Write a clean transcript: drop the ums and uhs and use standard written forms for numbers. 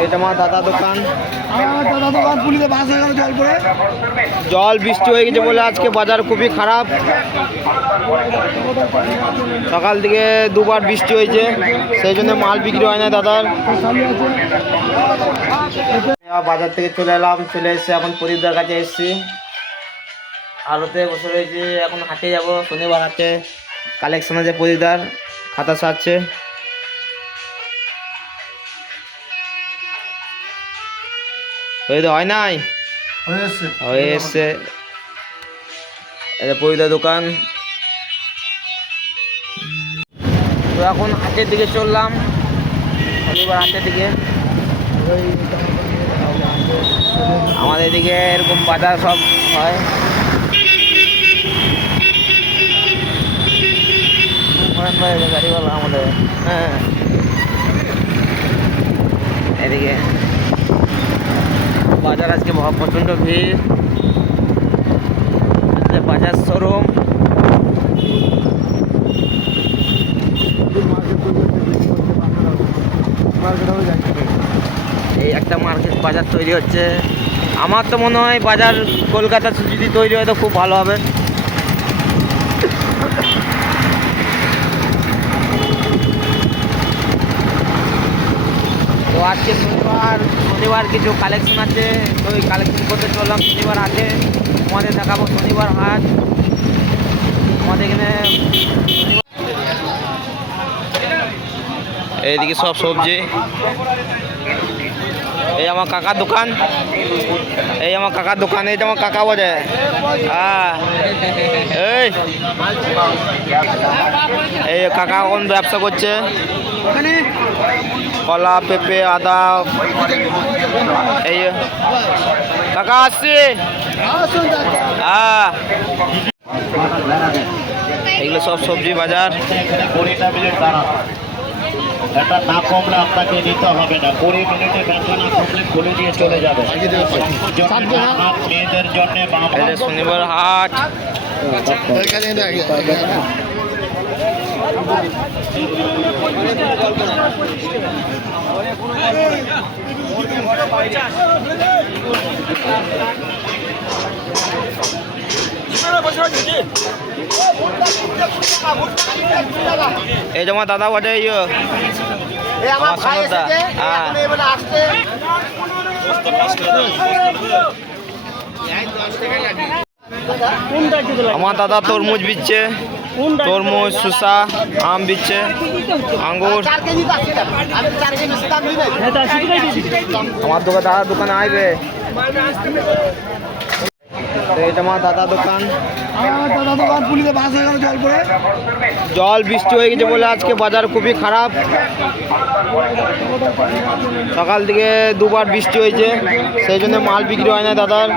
এটা আমার দাদা দোকান। জল বৃষ্টি হয়ে গেছে বলে আজকে বাজার খুবই খারাপ। সকাল থেকে দুবার বৃষ্টি হয়েছে, সেই জন্য মাল বিক্রি হয় না দাদার। বাজার থেকে চলে এলাম, চলে এসে এখন প্রদীপদার কাছে এসেছি। আলোতে বসে রয়েছে, এখন হাটে যাব। শনিবার হাটে কালেকশন আছে, প্রদীপদার খাতা সারছে। হয় নাই, হয়ে এসছে। এটা প্রদীপদার দোকান। তো এখন হাটের দিকে চললাম, শনিবার হাটের দিকে। আমাদের এদিকে এরকম বাজার সব হয়। গাড়িওয়ালা আমাদের, হ্যাঁ, এদিকে বাজার আজকে প্রচণ্ড ভিড়। বাজার শোরুম, এই একটা মার্কেট বাজার তৈরি হচ্ছে। আমার তো মনে হয় বাজার কলকাতা যদি তৈরি হয় তো খুব ভালো হবে। তো আজকে শনিবার কিছু কালেকশন আছে, তো ওই কালেকশন করতে চললাম শনিবার হাটে। আমাদের দেখাবো শনিবার হাট। আমাদের এখানে এইদিকে সব সবজি। এই আমার কাকার দোকান, এই আমার কাকার দোকান। এইটা আমার কাকা বলে, হ্যাঁ। এই কাকা এখন ব্যবসা করছে, কলা, পেঁপে, আদা। এই কাকা আসছে, হ্যাঁ। এগুলো সব সবজি বাজার। এটা না কমলে আপনাকে নিতে হবে না, 20 মিনিটে ব্যথা না কমলে খুলে দিয়ে চলে যাবে। মেয়েদের জন্য শনিবার হাট। এই তোমার দাদা বটে, আমার আমার দাদা তরমুজ বিচ্ছে, তরমুজ, শসা, আম বিচ্ছে, আঙ্গুর। আমার দাদার দোকানে আইবে। এটা আমার দাদা দোকান। জল বৃষ্টি হয়ে গেছে বলে আজকে বাজার খুবই খারাপ। সকাল থেকে দুবার বৃষ্টি হয়েছে, সেই জন্য মাল বিক্রি হয় না দাদার।